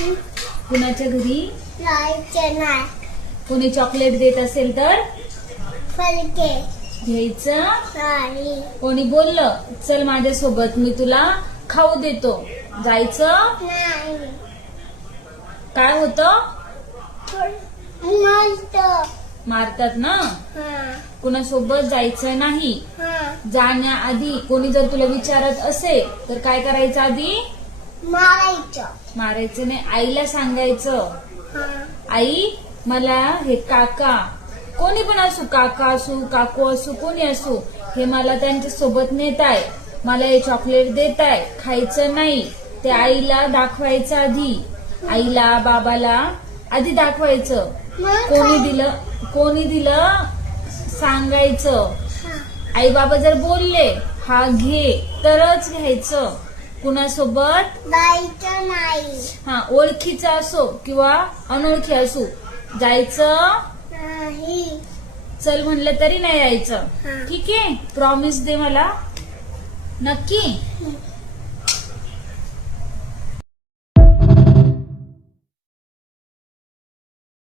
कुणाच्या घरी जायचं नाही. कोणी चॉकलेट देत असेल तर फलके घ्यायचं. नाही. कोणी बोललं चल माझ्यासोबत मी तुला खाऊ देतो, जायचं. नाही. काय होतं? मस्त. मारतात ना. हा. कुणासोबत जायचं नाही. हा. जाण्याआधी कोणी जर तुला विचारत असेल तर काय करायचं? आधी मारायचं. मारायचं नाही, आईला सांगायचं. हा. आई मला हे काका, कोणी पण असू, काका असू काकू असू कोणी असू, हे मला त्यांच्या सोबत नेत आहे, मला हे चॉकलेट देत आहे, खायचं नाही. ते आईला दाखवायचं आधी, आईला बाबाला आधी दाखवायचं. कोणी दिलं सांगायचं. हा. आई बाबा जर बोलले हा घे तरच घ्यायचं. कुणासोबत जायचं नाही. हा, ओळखीचा असो किंवा अनोळखी असो, जायचं नाही. चल म्हणलं तरी नाही यायचं. हा. ठीक आहे, प्रॉमिस दे मला. नक्की.